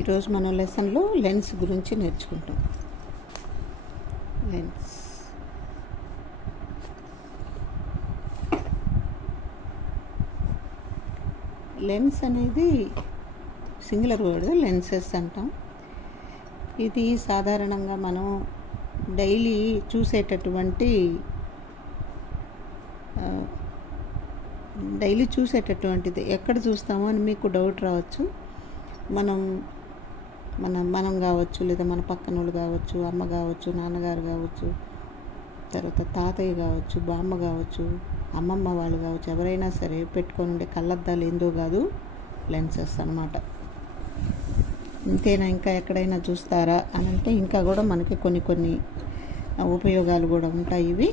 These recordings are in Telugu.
ఈరోజు మన లెసన్లో లెన్స్ గురించి నేర్చుకుంటాం. లెన్స్ అనేది సింగులర్ వర్డ్, లెన్సెస్ అంటాం. ఇది సాధారణంగా మనం డైలీ చూసేటటువంటిది. ఎక్కడ చూస్తామో అని మీకు డౌట్ రావచ్చు. మనం కావచ్చు, లేదా మన పక్కన వాళ్ళు కావచ్చు, అమ్మ కావచ్చు, నాన్నగారు కావచ్చు, తర్వాత తాతయ్య కావచ్చు, బామ్మ కావచ్చు, అమ్మమ్మ వాళ్ళు కావచ్చు, ఎవరైనా సరే పెట్టుకొని ఉండే కళ్ళద్దాలు ఏందో కాదు, లెన్సెస్ అన్నమాట. ఇంతేనా, ఇంకా ఎక్కడైనా చూస్తారా అని అంటే ఇంకా కూడా మనకి కొన్ని ఉపయోగాలు కూడా ఉంటాయి. ఇవి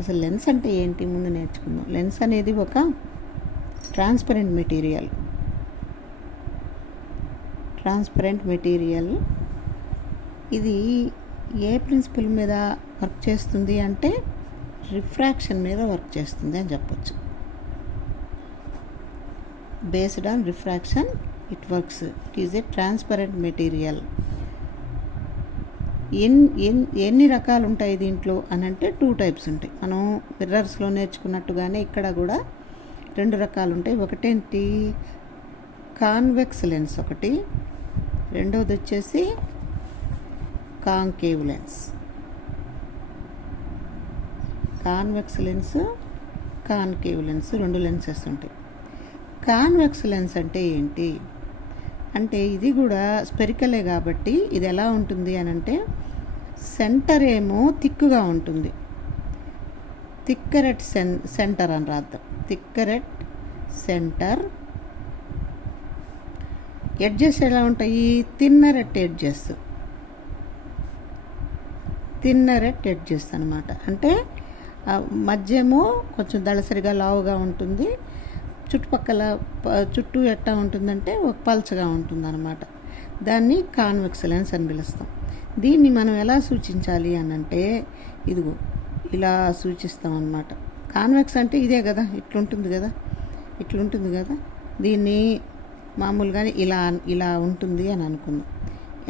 అసలు లెన్స్ అంటే ఏంటి ముందు నేర్చుకుందాం. లెన్స్ అనేది ఒక ట్రాన్స్పరెంట్ మెటీరియల్. ఇది ఏ ప్రిన్సిపల్ మీద వర్క్ చేస్తుంది అంటే రిఫ్రాక్షన్ మీద వర్క్ చేస్తుంది అని చెప్పచ్చు. Based on refraction it works. It is a transparent material. ఎన్ని రకాలు ఉంటాయి దీంట్లో అని అంటే 2 టైప్స్ ఉంటాయి. మనం మిర్రర్స్లో నేర్చుకున్నట్టుగానే ఇక్కడ కూడా 2 రకాలు ఉంటాయి. ఒకటేంటి, కాన్వెక్స్ లెన్స్ ఒకటి, రెండవది వచ్చేసి concave lens. Convex lens, concave lens 2 lenses ఉంటాయి. కాన్వెక్స్ లెన్స్ అంటే ఏంటి అంటే ఇది కూడా స్పెరికలే కాబట్టి ఇది ఎలా ఉంటుంది అని అంటే సెంటర్ ఏమో థిక్గా ఉంటుంది. థిక్కర్ ఎట్ సెంటర్ అని రాద్దాం. Thicker at centre. ఎడ్జెస్ ఎలా ఉంటాయి, థిన్నర్ ఎట్ ఎడ్జెస్ అనమాట. అంటే మధ్యేమో కొంచెం దళసరిగా లావుగా ఉంటుంది, చుట్టూ ఎట్టా ఉంటుందంటే ఒక పల్చగా ఉంటుంది అనమాట. దాన్ని కాన్వెక్స్ లెన్స్ అని పిలుస్తాం. దీన్ని మనం ఎలా సూచించాలి అని అంటే ఇదిగో ఇలా సూచిస్తాం అన్నమాట. కాన్వెక్స్ అంటే ఇదే కదా, ఇట్లుంటుంది కదా. దీన్ని మామూలుగానే ఇలా ఉంటుంది అని అనుకుందాం.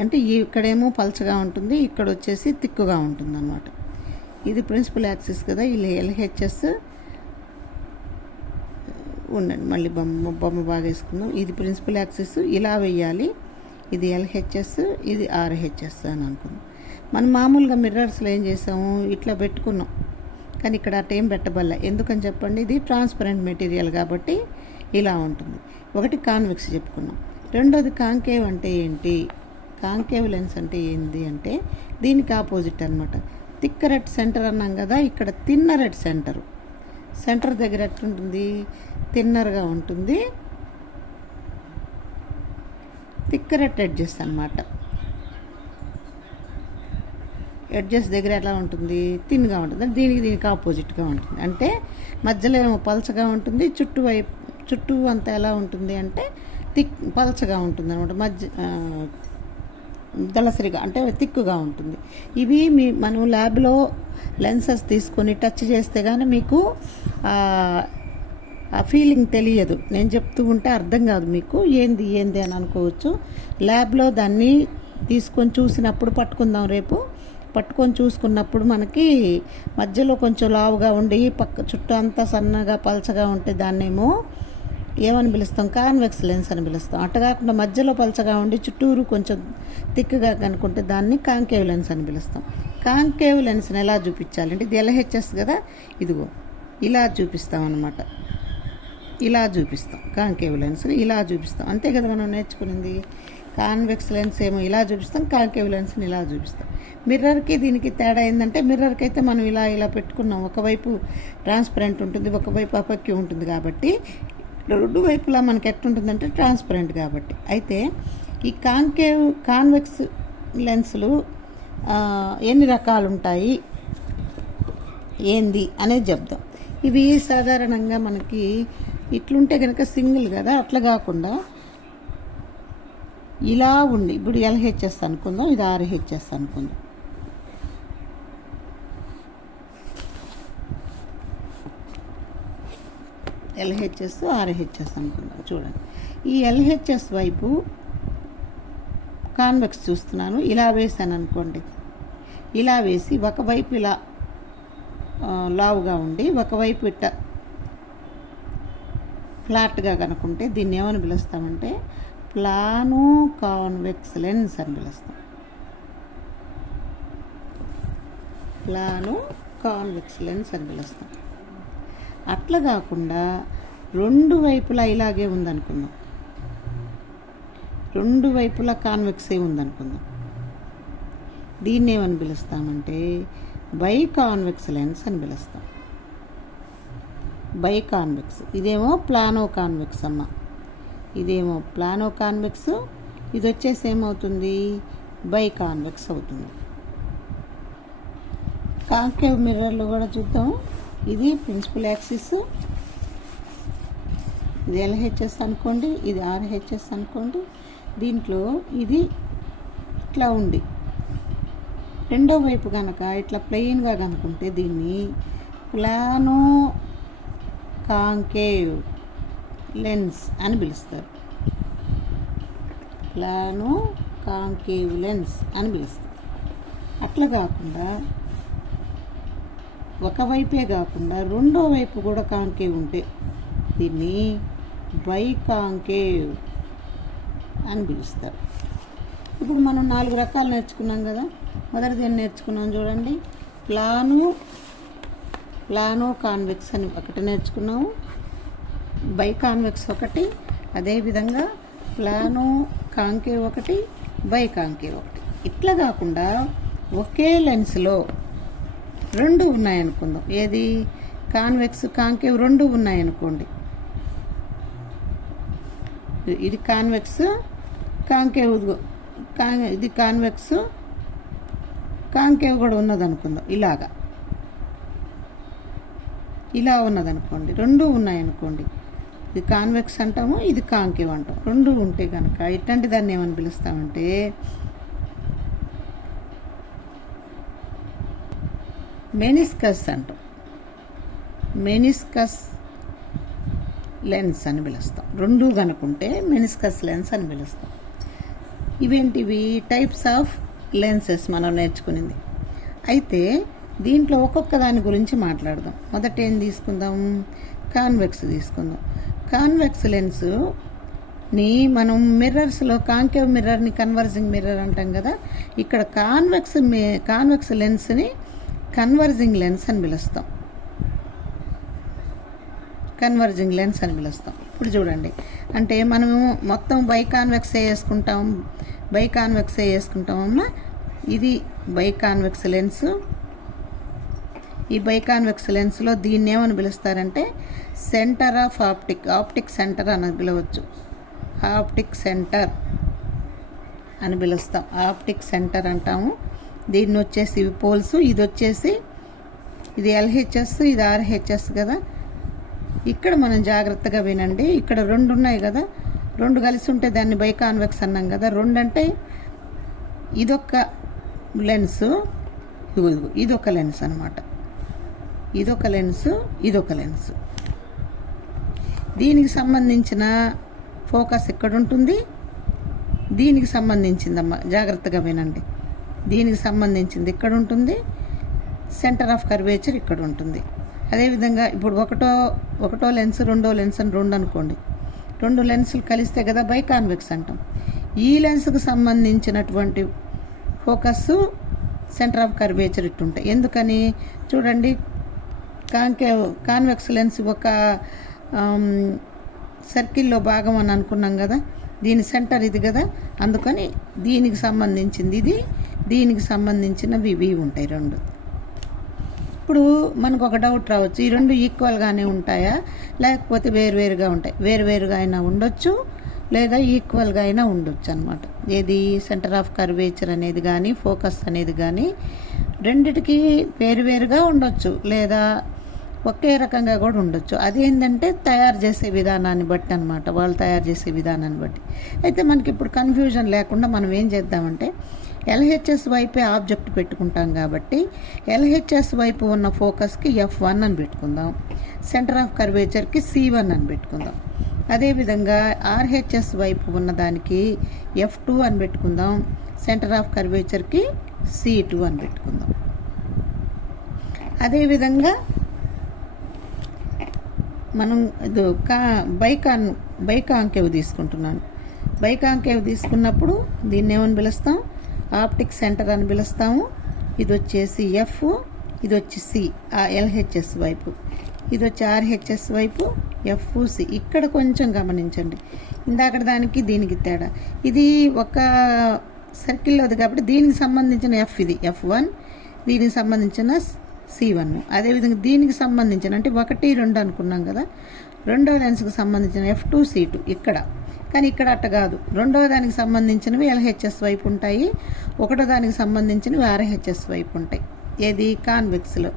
అంటే ఇక్కడేమో పల్చగా ఉంటుంది, ఇక్కడ వచ్చేసి తిక్కుగా ఉంటుంది అన్నమాట. ఇది ప్రిన్సిపల్ యాక్సిస్ కదా, ఇలా ఎల్హెచ్ఎస్ ఉండండి. మళ్ళీ బొమ్మ బాగా వేసుకుందాం. ఇది ప్రిన్సిపల్ యాక్సిస్, ఇలా వేయాలి. ఇది ఎల్హెచ్ఎస్, ఇది ఆర్హెచ్ఎస్ అని అనుకుందాం. మనం మామూలుగా మిర్రర్స్లో ఏం చేసాము, ఇట్లా పెట్టుకున్నాం. కానీ ఇక్కడ అటేం పెట్టబల్ల. ఎందుకని చెప్పండి, ఇది ట్రాన్స్పరెంట్ మెటీరియల్ కాబట్టి ఇలా ఉంటుంది. ఒకటి కాన్వెక్స్ చెప్పుకున్నాం. రెండోది కాంకేవ్ అంటే ఏంటి, కాంకేవ్ లెన్స్ అంటే ఏంటి అంటే దీనికి ఆపోజిట్ అనమాట. థిక్కర్ ఎట్ సెంటర్ అన్నాం కదా, ఇక్కడ థిన్నర్ ఎట్ సెంటర్ దగ్గర ఎట్లుంటుంది, థిన్నర్గా ఉంటుంది. థిక్కర్ ఎట్ ఎడ్జెస్ అనమాట. ఎడ్జెస్ దగ్గర ఎలా ఉంటుంది, థిన్గా ఉంటుంది. దీనికి ఆపోజిట్గా ఉంటుంది. అంటే మధ్యలో ఏమో పల్చగా ఉంటుంది, చుట్టూ అంతా ఎలా ఉంటుంది అంటే పల్చగా ఉంటుంది అనమాట. దళసరిగా అంటే తిక్కుగా ఉంటుంది. ఇవి మనం ల్యాబ్లో లెన్సెస్ తీసుకొని టచ్ చేస్తే కానీ మీకు ఆ ఫీలింగ్ తెలియదు. నేను చెప్తూ ఉంటే అర్థం కాదు మీకు, ఏంది అని అనుకోవచ్చు. ల్యాబ్లో దాన్ని తీసుకొని చూసినప్పుడు పట్టుకొని చూసుకున్నప్పుడు మనకి మధ్యలో కొంచెం లావుగా ఉండి చుట్టూ అంతా సన్నగా పల్చగా ఉంటే దాన్నేమో ఏమని పిలుస్తాం, కాన్వెక్స్ లెన్స్ అని పిలుస్తాం. అట్ట కాకుండా మధ్యలో పల్చగా ఉండి చుట్టూరు కొంచెం తిక్కుగా కనుకుంటే దాన్ని కాంకేవ్ లెన్స్ అని పిలుస్తాం. కాంకేవ్ లెన్స్ని ఎలా చూపించాలి అంటే ఇది ఎల్హెచ్ఎస్ కదా, ఇదిగో ఇలా చూపిస్తాం అన్నమాట. ఇలా చూపిస్తాం కాంకేవ్ లెన్స్ని, ఇలా చూపిస్తాం. అంతే కదా మనం నేర్చుకునింది. కాన్వెక్స్ లెన్స్ ఏమో ఇలా చూపిస్తాం, కాంకేవ్ లెన్స్ని ఇలా చూపిస్తాం. మిర్రర్కి దీనికి తేడా ఏంటంటే మిర్రర్కి అయితే మనం ఇలా పెట్టుకున్నాం. ఒకవైపు ట్రాన్స్పరెంట్ ఉంటుంది, ఒకవైపు అపక్యం ఉంటుంది. కాబట్టి 2 వైపులా మనకి ఎట్లుంటుందంటే ట్రాన్స్పరెంట్ కాబట్టి. అయితే ఈ కాన్వెక్స్ లెన్స్లు ఎన్ని రకాలు ఉంటాయి ఏంది అనేది చెప్దాం. ఇవి సాధారణంగా మనకి ఇట్లుంటే కనుక సింగిల్ కదా, అట్లా కాకుండా ఇలా ఉండి, ఇప్పుడు ఎల్హెచ్ఎస్ అనుకుందాం, ఇది ఆర్హెచ్ఎస్ అనుకుందాం. ఎల్హెచ్ఎస్ ఆర్హెచ్ఎస్ అనుకుందాం. చూడండి, ఈ ఎల్హెచ్ఎస్ వైపు కాన్వెక్స్ చూస్తున్నాను, ఇలా వేసాను అనుకోండి. ఇలా వేసి ఒకవైపు ఇలా లావుగా ఉండి ఒకవైపు ఇట్ట ఫ్లాట్గా కనుకుంటే దీన్ని ఏమని పిలుస్తామంటే ప్లానో కాన్వెక్స్ లెన్స్ అని పిలుస్తాం. ప్లానో కాన్వెక్స్ లెన్స్ అని పిలుస్తాం. అట్లా కాకుండా రెండు వైపులా ఇలాగే ఉందనుకుందాం, రెండు వైపులా కాన్వెక్సే ఉందనుకుందాం. దీన్ని ఏమని పిలుస్తామంటే బై కాన్వెక్స్ లెన్స్ అని పిలుస్తాం. బై కాన్వెక్స్, ఇదేమో ప్లానో కాన్వెక్స్ అమ్మ, ఇదేమో ప్లానో కాన్వెక్స్, ఇది వచ్చేసి ఏమవుతుంది బై కాన్వెక్స్ అవుతుంది. కాంకేవ్ మిర్రర్లు కూడా చూద్దాం. ఇది ప్రిన్సిపల్ యాక్సిస్, ఇది ఎల్హెచ్ఎస్ అనుకోండి, ఇది ఆర్హెచ్ఎస్ అనుకోండి. దీంట్లో ఇది ఇట్లా ఉండి రెండో వైపు కనుక ఇట్లా ప్లెయిన్గా కనుకుంటే దీన్ని ప్లానో కాంకేవ్ లెన్స్ అని పిలుస్తారు. ప్లానో కాంకేవ్ లెన్స్ అని పిలుస్తారు. అట్లా కాకుండా ఒకవైపే కాకుండా రెండో వైపు కూడా కాంకేవ్ ఉంటే దీన్ని బై కాంకేవ్ అని పిలుస్తారు. ఇప్పుడు మనం 4 రకాలు నేర్చుకున్నాం కదా. మొదటిది ఏం నేర్చుకున్నాం చూడండి, ప్లానో కాన్వెక్స్ అని ఒకటి నేర్చుకున్నాము, బై కాన్వెక్స్ ఒకటి, అదేవిధంగా ప్లానో కాంకేవ్ ఒకటి, బై కాంకేవ్ ఒకటి. ఇట్లా కాకుండా ఒకే లెన్స్లో రెండు ఉన్నాయనుకుందాం. ఏది కాన్వెక్స్ కాంకేవ్ రెండు ఉన్నాయనుకోండి. ఇది కాన్వెక్స్ కాంకేవ్, ఇది కాన్వెక్స్ కాంకేవ్ కూడా ఉన్నదనుకుందాం. ఇలా ఉన్నదనుకోండి, రెండు ఉన్నాయనుకోండి. ఇది కాన్వెక్స్ అంటాము, ఇది కాంకేవ్ అంటాం. రెండు ఉంటే కనుక ఇట్లాంటి దాన్ని ఏమని పిలుస్తామంటే మెనిస్కస్ అంటాం. మెనిస్కస్ లెన్స్ అని పిలుస్తాం. రెండు కనుకుంటే మెనిస్కస్ లెన్స్ అని పిలుస్తాం. ఇవేంటివి టైప్స్ ఆఫ్ లెన్సెస్ మనం నేర్చుకునింది. అయితే దీంట్లో ఒక్కొక్క దాని గురించి మాట్లాడదాం. మొదట ఏం తీసుకుందాం, కాన్వెక్స్ తీసుకుందాం. కాన్వెక్స్ లెన్స్ని మనం మిర్రర్స్లో కాంకేవ్ మిర్రర్ని కన్వర్జింగ్ మిర్రర్ అంటాం కదా. ఇక్కడ కాన్వెక్స్ లెన్స్ని కన్వర్జింగ్ లెన్స్ అని పిలుస్తాం. కన్వర్జింగ్ లెన్స్ అని పిలుస్తాం. ఇప్పుడు చూడండి, అంటే మనము మొత్తం బై కాన్వెక్సే వేసుకుంటామమ్మా. ఇది బై కాన్వెక్స్ లెన్స్. ఈ బై కాన్వెక్స్ లెన్స్లో దీన్ని ఏమని పిలుస్తారంటే సెంటర్ ఆఫ్ ఆప్టిక్ సెంటర్ అని పిలవచ్చు. ఆప్టిక్ సెంటర్ అని పిలుస్తాం. ఆప్టిక్ సెంటర్ అంటాము. దీన్ని వచ్చేసి ఇవి పోల్స్, ఇది వచ్చేసి ఇది ఎల్హెచ్ఎస్, ఇది ఆర్హెచ్ఎస్ కదా. ఇక్కడ మనం జాగ్రత్తగా వినండి, ఇక్కడ రెండు ఉన్నాయి కదా, రెండు కలిసి ఉంటే దాన్ని బై కాన్వెక్స్ అన్నాం కదా. రెండు అంటే ఇదొక లెన్స్, ఇదొక లెన్స్ అనమాట. ఇదొక లెన్స్. దీనికి సంబంధించిన ఫోకస్ ఇక్కడ ఉంటుంది, దీనికి సంబంధించిందమ్మా జాగ్రత్తగా వినండి. దీనికి సంబంధించింది ఇక్కడ ఉంటుంది, సెంటర్ ఆఫ్ కర్వేచర్ ఇక్కడ ఉంటుంది. అదేవిధంగా ఇప్పుడు ఒకటో లెన్స్ రెండో లెన్స్ అని రెండు అనుకోండి. రెండు లెన్సులు కలిస్తే కదా బై కాన్వెక్స్ అంటాం. ఈ లెన్స్కు సంబంధించినటువంటి ఫోకస్ సెంటర్ ఆఫ్ కర్వేచర్ ఇటు ఉంటాయి. ఎందుకని చూడండి, కాన్వెక్స్ లెన్స్ ఒక సర్కిల్లో భాగం అని అనుకున్నాం కదా, దీని సెంటర్ ఇది కదా. అందుకని దీనికి సంబంధించింది ఇది, దీనికి సంబంధించినవి ఇవి ఉంటాయి రెండు. ఇప్పుడు మనకు ఒక డౌట్ రావచ్చు, ఈ రెండు ఈక్వల్గానే ఉంటాయా లేకపోతే వేరువేరుగా ఉంటాయి? వేరువేరుగా అయినా ఉండొచ్చు, లేదా ఈక్వల్గా అయినా ఉండొచ్చు అనమాట. ఏది సెంటర్ ఆఫ్ కర్వేచర్ అనేది కానీ ఫోకస్ అనేది కానీ రెండిటికి వేరువేరుగా ఉండొచ్చు, లేదా ఒకే రకంగా కూడా ఉండొచ్చు. అదేంటంటే తయారు చేసే విధానాన్ని బట్టి అనమాట, వాళ్ళు తయారు చేసే విధానాన్ని బట్టి. అయితే మనకి ఇప్పుడు కన్ఫ్యూజన్ లేకుండా మనం ఏం చేద్దామంటే ఎల్హెచ్ఎస్ వైపే ఆబ్జెక్ట్ పెట్టుకుంటాం కాబట్టి ఎల్హెచ్ఎస్ వైపు ఉన్న ఫోకస్కి F1 అని పెట్టుకుందాం, సెంటర్ ఆఫ్ కర్వేచర్కి C1 అని పెట్టుకుందాం. అదేవిధంగా ఆర్హెచ్ఎస్ వైపు ఉన్నదానికి F2 అని పెట్టుకుందాం, సెంటర్ ఆఫ్ కర్వేచర్కి C2 అని పెట్టుకుందాం. అదేవిధంగా మనం ఇది బైకాంకేవ్ తీసుకుంటున్నాను. బైకాంకేవ్ తీసుకున్నప్పుడు దీన్ని ఏమని పిలుస్తాం, ఆప్టిక్ సెంటర్ అని పిలుస్తాము. ఇది వచ్చేసి F, ఇది వచ్చి C, ఆ LHS వైపు, ఇది వచ్చి RHS వైపు FC. ఇక్కడ కొంచెం గమనించండి, ఇందాక దానికి దీనికి తేడా. ఇది ఒక సర్కిల్లోది కాబట్టి దీనికి సంబంధించిన F, ఇది F1, దీనికి సంబంధించిన C1. అదేవిధంగా దీనికి సంబంధించిన అంటే 1, 2 అనుకున్నాం కదా, రెండవ లెన్స్కి సంబంధించిన F2, C2 ఇక్కడ. కానీ ఇక్కడ అట్ట కాదు, రెండవ దానికి సంబంధించినవి LHS వైపు ఉంటాయి, ఒకటో దానికి సంబంధించినవి RHS వైపు ఉంటాయి. ఏది కాన్వెక్స్లో.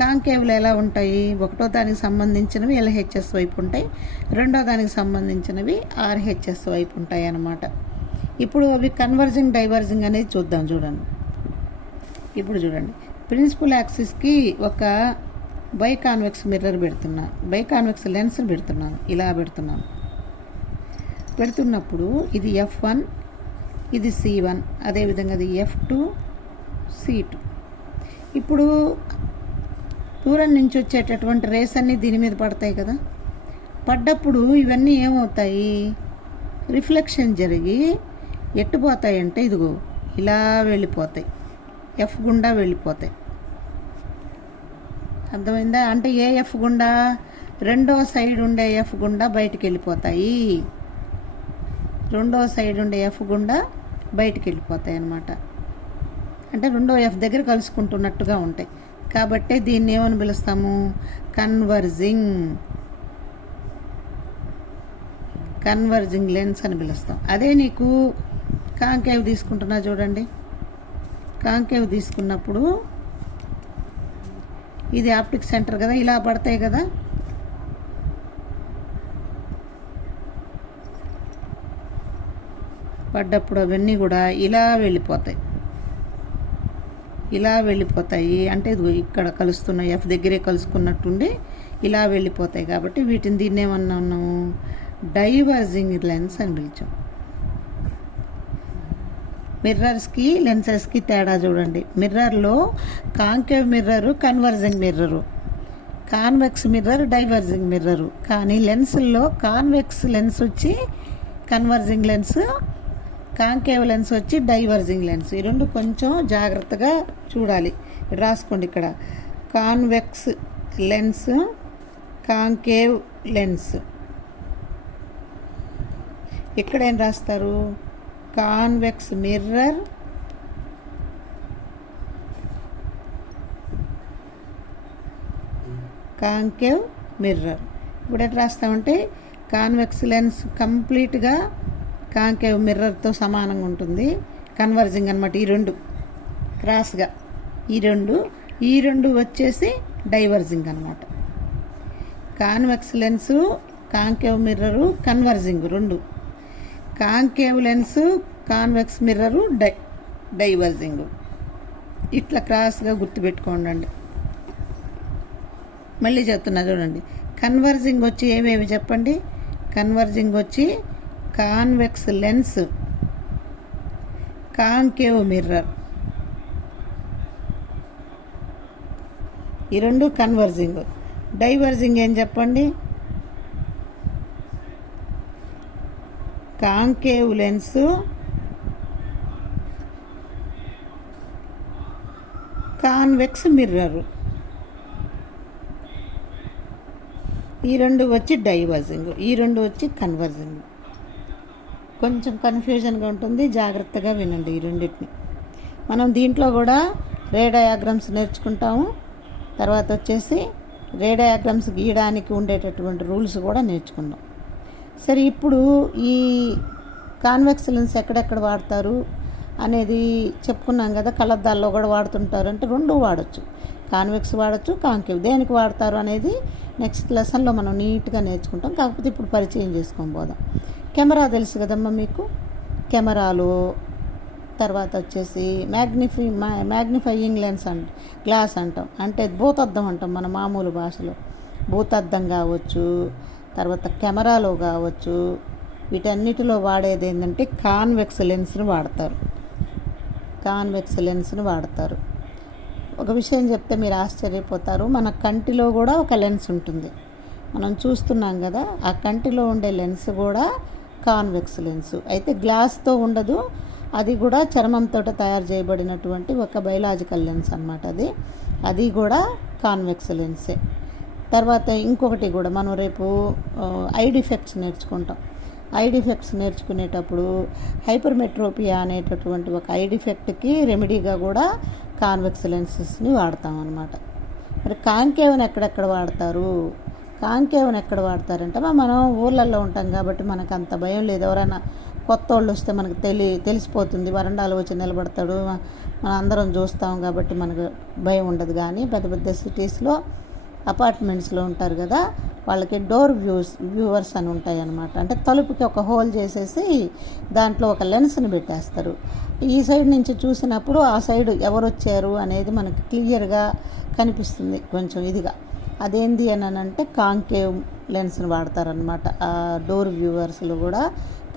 కాంకేవ్లో ఎలా ఉంటాయి, ఒకటో దానికి సంబంధించినవి LHS వైపు ఉంటాయి, రెండో దానికి సంబంధించినవి RHS వైపు ఉంటాయి అన్నమాట. ఇప్పుడు అవి కన్వర్జింగ్ డైవర్జింగ్ అనేది చూద్దాం. చూడండి, ఇప్పుడు చూడండి, ప్రిన్సిపల్ యాక్సిస్కి ఒక బైకాన్వెక్స్ మిర్రర్ పెడుతున్నా, బైకాన్వెక్స్ లెన్స్ పెడుతున్నాను, ఇలా పెడుతున్నప్పుడు ఇది F1, ఇది C1, అదేవిధంగా అది F2, C2. ఇప్పుడు దూరం నుంచి వచ్చేటటువంటి రేస్ అన్నీ దీని మీద పడతాయి కదా, పడ్డప్పుడు ఇవన్నీ ఏమవుతాయి, రిఫ్లెక్షన్ జరిగి ఎట్టుపోతాయి అంటే ఇదిగో ఇలా వెళ్ళిపోతాయి, F గుండా వెళ్ళిపోతాయి. అర్థమైందా? అంటే ఏ F గుండా, రెండో సైడ్ ఉండే F గుండా బయటికి వెళ్ళిపోతాయి, రెండో సైడ్ ఉండే F గుండా బయటికి వెళ్ళిపోతాయి అన్నమాట. అంటే రెండో F దగ్గర కలుసుకుంటున్నట్టుగా ఉంటాయి. కాబట్టి దీన్ని ఏమని పిలుస్తాము, కన్వర్జింగ్ లెన్స్ అని పిలుస్తాం. అదే నీకు కాంకేవ్ తీసుకుంటున్నా చూడండి, కాంకేవ్ తీసుకున్నప్పుడు ఇది ఆప్టిక్ సెంటర్ కదా, ఇలా పడతాయి కదా, పడ్డప్పుడు అవన్నీ కూడా ఇలా వెళ్ళిపోతాయి. అంటే ఇది ఇక్కడ కలుస్తున్న F దగ్గరే కలుసుకున్నట్టుండి ఇలా వెళ్ళిపోతాయి. కాబట్టి వీటిని దీన్ని ఏమన్నాము, డైవర్జింగ్ లెన్స్ అని పిలిచాం. మిర్రర్స్కి లెన్సెస్కి తేడా చూడండి. మిర్రర్లో concave mirror, converging mirror, convex mirror, diverging mirror. కానీ లెన్సుల్లో కాన్వెక్స్ లెన్స్ వచ్చి కన్వర్జింగ్ లెన్స్, కాంకేవ్ లెన్స్ వచ్చి డైవర్జింగ్ లెన్స్. ఈ రెండు కొంచెం జాగ్రత్తగా చూడాలి. రాసుకోండి, ఇక్కడ కాన్వెక్స్ లెన్స్, కాంకేవ్ లెన్స్. ఇక్కడ ఏం రాస్తారు, కాన్వెక్స్ మిర్రర్, కాంకేవ్ మిర్రర్. ఇప్పుడు ఎట్లా రాస్తామంటే కాన్వెక్స్ లెన్స్ కంప్లీట్గా కాంకేవ్ మిర్రర్తో సమానంగా ఉంటుంది, కన్వర్జింగ్ అనమాట. ఈ రెండు క్రాస్గా, ఈ రెండు వచ్చేసి డైవర్జింగ్ అనమాట. Convex lens, concave mirror, converging రెండు. Concave lens, convex mirror, diverging. ఇట్లా క్రాస్గా గుర్తుపెట్టుకోండి. మళ్ళీ చెప్తున్నా చూడండి, కన్వర్జింగ్ వచ్చి ఏమేమి చెప్పండి. కన్వర్జింగ్ వచ్చి కాన్వెక్స్ లెన్స్, కాంకేవ్ మిర్రర్, ఈ రెండు కన్వర్జింగ్. డైవర్జింగ్ ఏం చెప్పండి, కాంకేవ్ లెన్స్, కాన్వెక్స్ మిర్రర్, ఈ రెండు వచ్చి డైవర్జింగ్, ఈ రెండు వచ్చి కన్వర్జింగ్. కొంచెం కన్ఫ్యూజన్గా ఉంటుంది, జాగ్రత్తగా వినండి ఈ రెండింటిని. మనం దీంట్లో కూడా రే డయాగ్రామ్స్ నేర్చుకుంటాము. తర్వాత వచ్చేసి రే డయాగ్రామ్స్ గీయడానికి ఉండేటటువంటి రూల్స్ కూడా నేర్చుకుందాం. సరే, ఇప్పుడు ఈ కాన్వెక్స్ లెన్స్ ఎక్కడెక్కడ వాడతారు అనేది చెప్పుకున్నాం కదా. కళ్ళద్దాల్లో కూడా వాడుతుంటారు, అంటే రెండు వాడచ్చు, కాన్వెక్స్ వాడచ్చు, కాంకేవ్. దేనికి వాడతారు అనేది నెక్స్ట్ లెసన్లో మనం నీట్గా నేర్చుకుంటాం. కాకపోతే ఇప్పుడు పరిచయం చేసుకొని పోదాం. కెమెరా తెలుసు కదమ్మా మీకు, కెమెరాలు. తర్వాత వచ్చేసి మ్యాగ్నిఫైయింగ్ లెన్స్ గ్లాస్ అంటాం, అంటే భూతద్దం అంటాం మన మామూలు భాషలో. భూతద్దం కావచ్చు, తర్వాత కెమెరాలో కావచ్చు, వీటన్నిటిలో వాడేది ఏంటంటే కాన్వెక్స్ లెన్స్ని వాడతారు. కాన్వెక్స్ లెన్స్ని వాడతారు. ఒక విషయం చెప్తే మీరు ఆశ్చర్యపోతారు. మన కంటిలో కూడా ఒక లెన్స్ ఉంటుంది. మనం చూస్తున్నాం కదా, ఆ కంటిలో ఉండే లెన్స్ కూడా కాన్వెక్స్ లెన్స్. అయితే గ్లాస్తో ఉండదు, అది కూడా చర్మంతో తయారు చేయబడినటువంటి ఒక బయలాజికల్ లెన్స్ అన్నమాట. అది కూడా కాన్వెక్స్ లెన్సే. తర్వాత ఇంకొకటి కూడా మనం రేపు ఐ డిఫెక్ట్స్ నేర్చుకుంటాం. ఐ డిఫెక్ట్స్ నేర్చుకునేటప్పుడు హైపర్మెట్రోపియా అనేటటువంటి ఒక ఐ డిఫెక్ట్కి రెమెడీగా కూడా కాన్వెక్స్ లెన్సెస్ని వాడతాం అన్నమాట. మరి కాంకేవ్ని ఎక్కడెక్కడ వాడతారు? కాంకేవ్ని ఎక్కడ వాడతారంటే మనం ఊర్లలో ఉంటాం కాబట్టి మనకు అంత భయం లేదు. ఎవరైనా కొత్త వాళ్ళు వస్తే మనకు తెలిసిపోతుంది. వరండాలో వచ్చి నిలబడతాడు, మనం అందరం చూస్తాం కాబట్టి మనకు భయం ఉండదు. కానీ పెద్ద పెద్ద సిటీస్లో అపార్ట్మెంట్స్లో ఉంటారు కదా, వాళ్ళకి డోర్ వ్యూవర్స్ అని ఉంటాయి అన్నమాట. అంటే తలుపుకి ఒక హోల్ చేసేసి దాంట్లో ఒక లెన్స్ని పెట్టేస్తారు. ఈ సైడ్ నుంచి చూసినప్పుడు ఆ సైడ్ ఎవరు వచ్చారు అనేది మనకి క్లియర్గా కనిపిస్తుంది కొంచెం ఇదిగా. అదేంది అని అంటే కాంకేవ్ లెన్స్ని వాడతారనమాట. ఆ డోర్ వ్యూవర్స్లో కూడా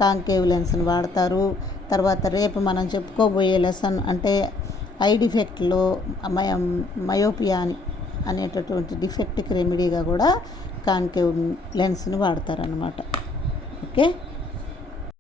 కాంకేవ్ లెన్స్ని వాడతారు. తర్వాత రేపు మనం చెప్పుకోబోయే లెసన్ అంటే ఐ డిఫెక్ట్లో మయోపియా అనేటటువంటి డిఫెక్ట్కి రెమెడీగా కూడా కాంకేవ్ లెన్స్ని వాడతారనమాట. ఓకే.